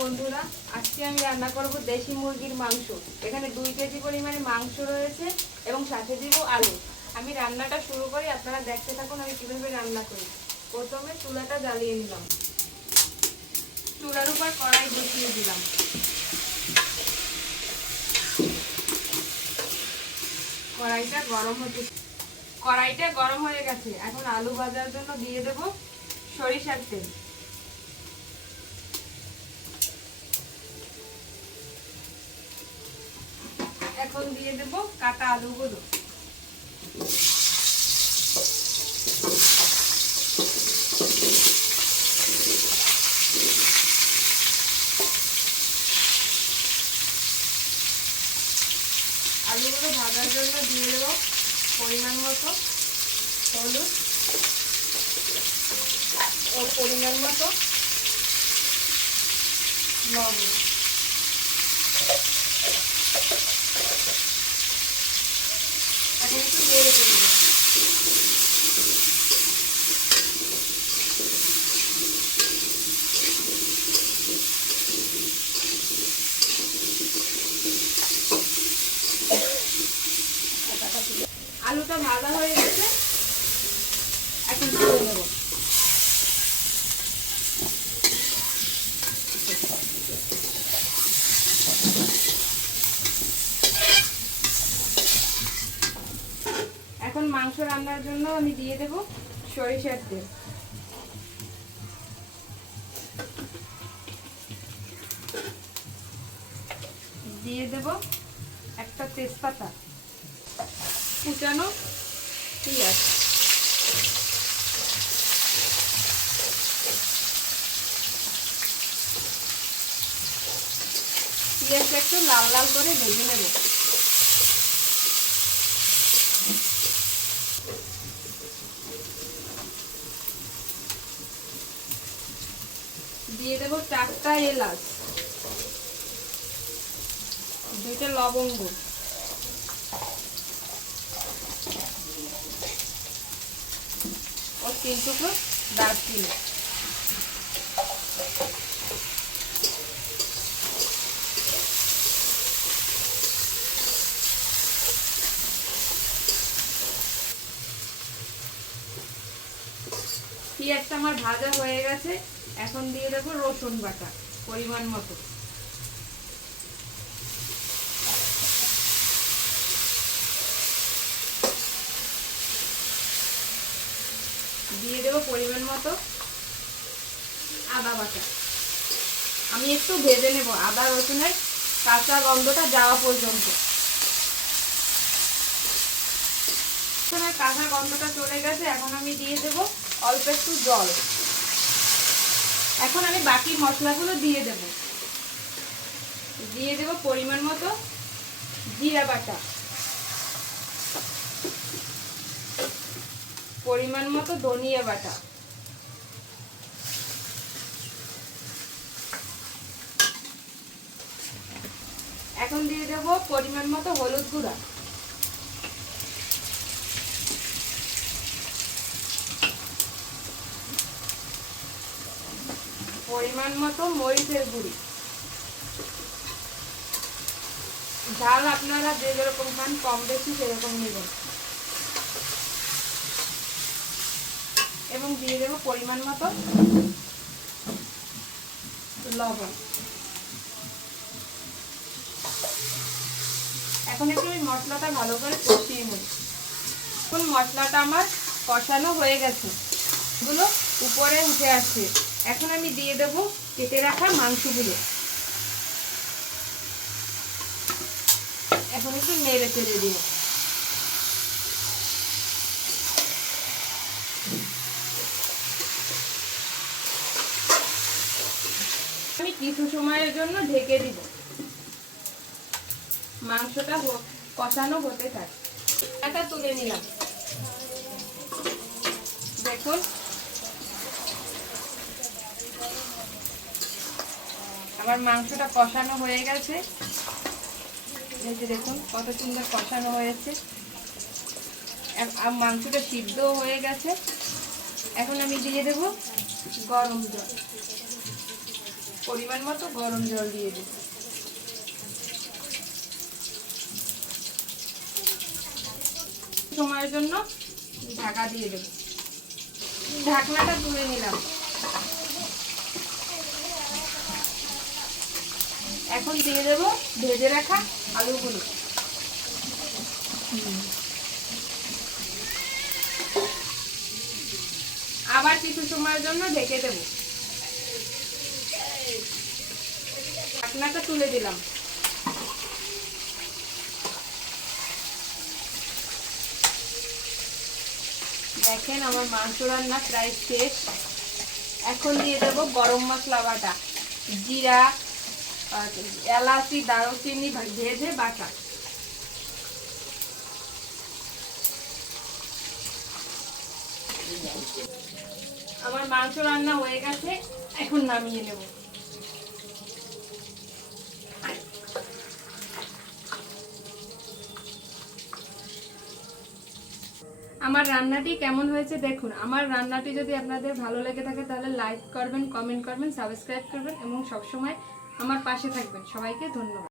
বন্ধুরা, আজকে আমি রান্না করব দেশি মুরগির মাংস। এখানে 2 কেজি পরিমাণে মাংস রয়েছে এবং সাথে দিব আলু। আমি রান্নাটা শুরু করি, আপনারা দেখতে থাকুন আমি কিভাবে রান্না করি। প্রথমে চুলাটা জ্বালিয়ে নিলাম, চুলার উপর কড়াই বসিয়ে দিলাম। কড়াইটা গরম হয়ে গেছে। এখন আলু ভাজার জন্য দিয়ে দেব সরিষার তেল। এখন দিয়ে দেব কাটা আলুগুলো। আলুগুলো ভাজার জন্য দিয়ে দেব পরিমাণ মতো হলুদ ও পরিমাণ মতো লবণ। এখন একটু নেড়ে দেব। আলুটা ভাজা হয়ে গেছে, এখন তুলে নেব। এখন মাংস রান্নার জন্য আমি দিয়ে দেব সরিষার তেল। দিয়ে দেব একটা তেজপাতা, কুচানো পেঁয়াজ, পেঁয়াজটা একটু লাল লাল করে ভেজে নেব। দিয়ে দেব 4টা এলাচ, 2টা লবঙ্গ, ও 3 টুকরো দারচিনি। পেঁয়াজটা আমার ভাজা হয়ে গেছে। এখন দিয়ে দেব রসুন বাটা পরিমাণ মতো। দিয়ে দেব পরিমাণ মতো আদা বাটা। আমি একটু ভেজে নেব আদা রসুনের কাঁচা গন্ধটা যাওয়া পর্যন্ত। রসুনের কাঁচা গন্ধটা চলে গেছে, এখন আমি দিয়ে দেব অল্প একটু জল। এখন আমি বাকি মশলাগুলো দিয়ে দেব। দিয়ে দেব পরিমাণ মতো জিরা বাটা, পরিমাণ মতো ধনিয়া বাটা, এখন দিয়ে দেব পরিমাণ মতো হলুদ গুঁড়া, পরিমাণ মতো মরিচের গুঁড়ি। ঝাল আপনারা যে যেরকম খান কম বেশি সেরকম নেবেন। এবং দিয়ে দেব পরিমাণ মতো লবণ। এখন একটু ওই মশলাটা ভালো করে কষিয়ে নেব। এখন মশলাটা আমার কষানো হয়ে গেছে, এগুলো উপরে উঠে আসছে। এখন আমি দিয়ে দেব কেটে রাখা মাংসগুলো। এখন একটু নেড়ে চেড়ে দিব। আমি কিছু সময়ের জন্য ঢেকে দিব, মাংসটা কষানো হতে থাকে। এটা তুলে নিলাম। দেখুন আমার মাংসটা কষানো হয়ে গেছে। এই যে দেখুন কত সুন্দর কষানো হয়েছে, মাংসটা সিদ্ধ হয়ে গেছে। এখন আমি দিয়ে দেব গরম জল। পরিমাণ মতো গরম জল দিয়ে দেব। সময়ের জন্য ঢাকা দিয়ে দেব। ঢাকনাটা তুলে নিলাম। এখন দিয়ে দেব ভেজে রাখা আলুগুলো। আবার কিছু সময়ের জন্য ঢেকে দেব। ঢাকনাটা তুলে দিলাম। দেখেন আমার মাংস রান্না প্রায় শেষ। এখন দিয়ে দেব গরম মশলা বাটা, জিরা, এলাচি, দারুচিনি ভেজে বাটা। আমার মাংস রান্না হয়ে গেছে, এখন নামিয়ে নেব। আমার রান্নাটি কেমন হয়েছে দেখুন। আমার রান্নাটি যদি আপনাদের ভালো লেগে থাকে তাহলে লাইক করবেন, কমেন্ট করবেন, সাবস্ক্রাইব করবেন এবং সবসময় আমার পাশে থাকবেন। সবাইকে ধন্যবাদ।